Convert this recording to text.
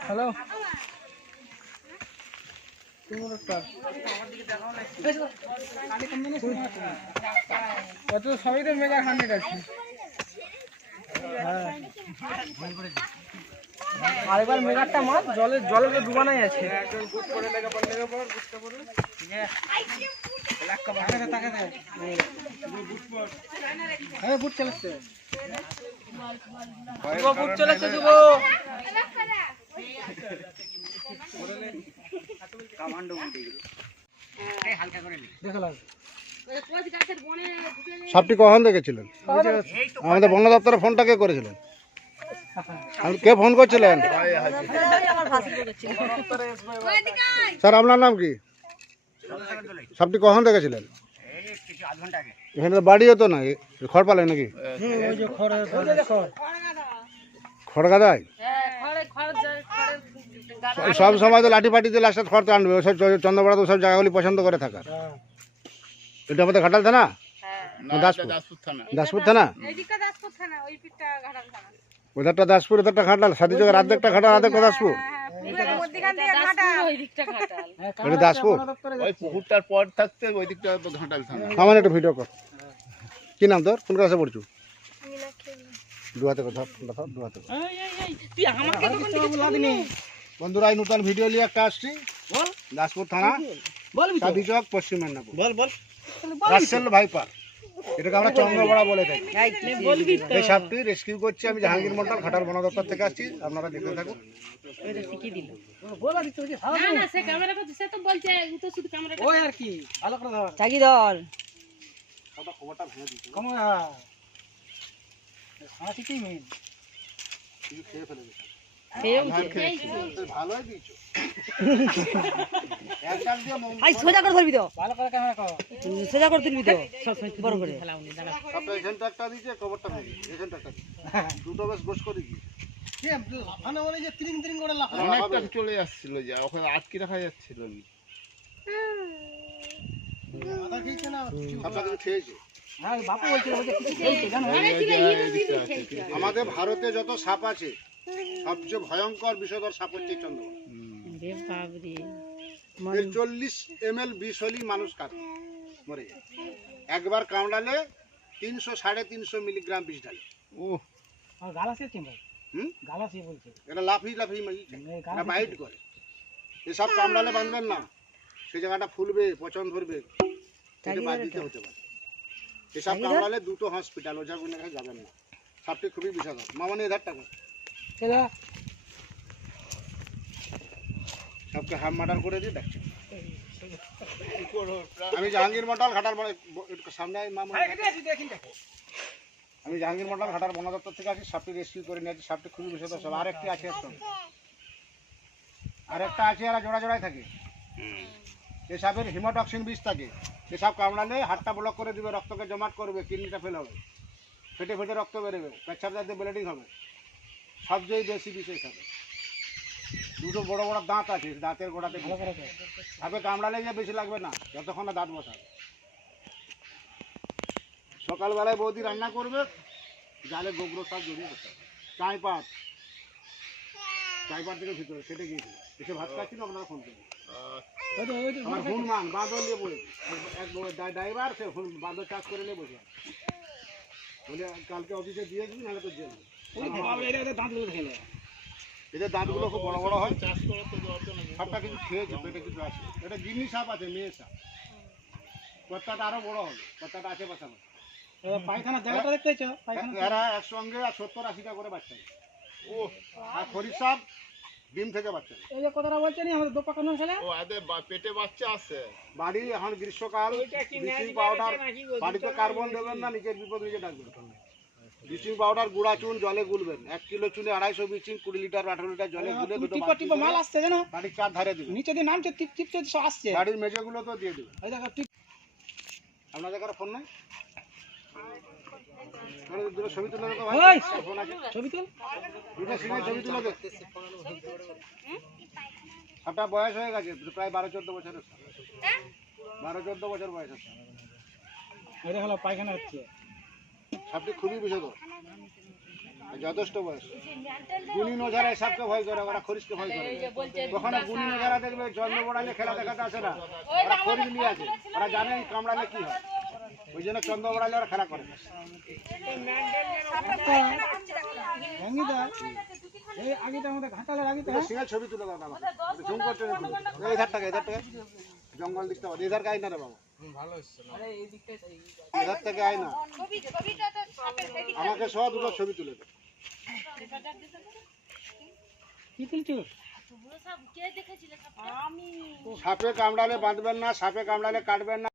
Hello কত সবই তো মেগা হান্ড্রেড আছে হ্যাঁ। আরেকবার মেগারটা মাছ জলে জলে তো ডুবানাই আছে। সাপটি কখন দেখেছিলেন? আমাদের বন দপ্তরের ফোনটা কে করেছিলেন? কে ফোন করছিলেন? স্যার আপনার নাম কি? সাপটি কখন দেখেছিলেন এখানে তো বাড়িও তো না খড় পালে নাকি? ওই যে খড় খড় সব সময় তো লাঠি ফাটিতে লাস্টে খড় টানবে ওসব চ- চন্দ্রপাড়া তো সব জায়গাগুলি পছন্দ করে থাকার। এটা আমাদের ঘাটাল থানা? দাসপুর। দাসপুর থানা। এইদিকটা দাসপুর থানা ওই পিঠটা ঘাটাল থানা। ওধারটা দাসপুর ওধারটা ঘাটাল। সাথী জায়গার অর্ধেকটা ঘাটাল অর্ধেকটা দাসপুর। এটা দাসপুর। ওই পুকুরটার পর থাকতে ওই দিকটা ঘাটাল থানা। আমার একটা ভিডিও কর। কি নাম তোর? কোন ক্লাসে পড়ছু? দুয়াতে কথা কথা আমাকে বন্ধুরা এই নতুন ভিডিও নিয়ে একটা আসছি। দাসপুর থানা চক পশ্চিম মেদিনীপুর। বল বল। রাসেল ভাইপার এটাকে আমরা চন্দ্রবড়া বলে থাকি। এই সাপটি রেস্কিউ করছি আমি জাহাঙ্গীর মন্ডল ঘাটাল বন দপ্তর থেকে আসছি আপনারা দেখতে থাকুন। ওইটা শিখিয়ে দিল বলা দিচ্ছ কি হাও না না সে ক্যামেরা করছে সে তো বলছে ও তো শুধু ক্যামেরা ওই আর কি ভালো করে ধর। চাকি দল কম হাসি কি খেয়ে ফেলে দিয়েছে। খেয়েছে ভালোই দিয়েছ আই সোজা করে ধরবি তো। ভালো করে ক্যামেরা কর। সোজা করে তুলবি তো। বড় করে। এখানটা একটা কবরটা এখানটা একটা দুটো বেশ গোস করে মানে অনেকটা চলে যাচ্ছিল যা ওখানে আটকে রাখা যাচ্ছিল না। মাথা খেয়েছে? না সাপটা খেয়েছে হ্যাঁ। আমাদের ভারতে যত সাপ আছে সবচেয়ে ভয়ঙ্কর বিষধর সাপ হচ্ছে চন্দ্র বাবরে চল্লিশ এম এল বিষ হলেই মানুষ কাটে মরে যায়। একবার কামড়ালে তিনশো সাড়ে তিনশো মিলিগ্রাম বিষ ঢালে। ও গালাসে হুম? গালাসে বলছে এটা এটা বাইট করে। এসব কামড়ালে বাঁধবেন না। সেই জায়গাটা ফুলবে পচন ধরবে। থেকে বাদ দিতে হতে পারে। এসব কামড়ালে দুটো হসপিটাল ওঝা গুনে যাবেন না। সাপটি খুবই বিষাদর মামানি এধার টাকা সেটা সবকে হাফ মার্ডার করে দিয়ে দেখছে আমি জাহাঙ্গীর মন্ডল ঘাটার সামনে আমি জাহাঙ্গীর মন্ডল ঘাটার বন দপ্তর থেকে আছি সাপটি রেস্কিউ করে নিয়েছি সাপটি খুবই বিষাদর সব আরেকটি আছে। আরেকটা আছে এরা জোড়া জোড়ায় থাকে এই সাপের হিমোটক্সিন বিষ থাকে সে সাপ কামড়ালে হাতটা ব্লক করে দিবে রক্তকে জমাট করবে কিডনিটা ফেল হবে ফেটে ফেটে রক্ত বেরোবে পেচ্ছাপ যাতে ব্লিডিং হবে। সবচেয়ে বেশি বিষ এই সাপে দুটো বড় বড় দাঁত আছে, দাঁতের গোড়াতে বিষ। কামড়ালে যে বেশি লাগবে না, যতক্ষণ না দাঁত বসাবে। সকালবেলায় বৌদি রান্না করবে জালে গোবর সব জড়িয়ে বসে চাই পাত। চাই পাত থেকে ভিতরে, সেটা গিয়েছিল এসে ভাত খাচ্ছিল, আপনারা ফোন করবেন। কালকে অফিসে দিয়ে দিবি, নাহলে তো জেল ওই তো এদের দাঁতগুলো খুব বড় বড় হয় সাপটা কিন্তু খেয়েছে পেটে কিছু আছে। এটা জিনিস সাপ আছে মেয়ে সাপ। কর্তাটা আরও বড় হবে কর্তাটা আছে পাশাপাশি জায়গাটা এরা একসঙ্গে আর সত্তর আশিটা করে বাচ্চা দেয়। ও আর খরিদ সাপ ডিম থেকে বাচ্চা এই যে কথাটা বলছে নি আমাদের দোপা কোন ও আদে পেটে বাচ্চা আছে। বাড়ি এখন গ্রীষ্মকাল ব্লিচিং পাউডার বাড়িতে কার্বন দেবেন না নিজের বিপদ নিজে ডাকবেন। ব্লিচিং পাউডার গুঁড়া চুন জলে গুলবেন। এক কিলো চুনে আড়াইশো ব্লিচিং কুড়ি লিটার আঠারো লিটার জলে গুলে দুটো টিপা টিপা মাল আসছে জানো? বাড়ির চার ধারে দিবেন নিচে দিয়ে নামছে টিপ টিপছে সব আসছে। বাড়ির মেঝেগুলো তো দিয়ে দেবেন এই দেখো টিপ। আপনাদের কারও ফোন নাই? দুটো ছবি তুলে দেখো ভাই। ফোন আছে। ছবি তুল। দুটো সিনে ছবি তুলে আপনার বয়স হয়ে গেছে প্রায় বারো চোদ্দ বছরের। বারো চোদ্দ বছর বয়স আছে। এই দেখো পায়খানা হচ্ছে। সাপটি খুবই বিষধর যথেষ্ট বয়স। গুণী নজারা এসবকে ভয় করে ওরা খরিশকে ভয় করে। ওখানে গুণী নজারা দেখবে জন্ম বড়ালে খেলা দেখাতে আসে না। ওরা খরিশ নিয়ে আছে ওরা জানে কামড়ালে কি হয়। ওই জন্য চন্দ্র বড়ালে ওরা খেলা করে। এই আগেটা আমাদের ঘাটালের আগেটা। তুমি সিঙ্গেল ছবি তুলে দাও বাবা। ঝুম করছে না এই ধার টাকা এই ধার টাকা জঙ্গল দিকতে পাবে এই ধার আয় না রে বাবা। এই ধার থেকে আয় না। আমাকে সব দুটো ছবি তুলে দে। কি তুলছো? সাপে কামড়ালে বাঁধবেন না সাপে কামড়ালে কাটবেন না।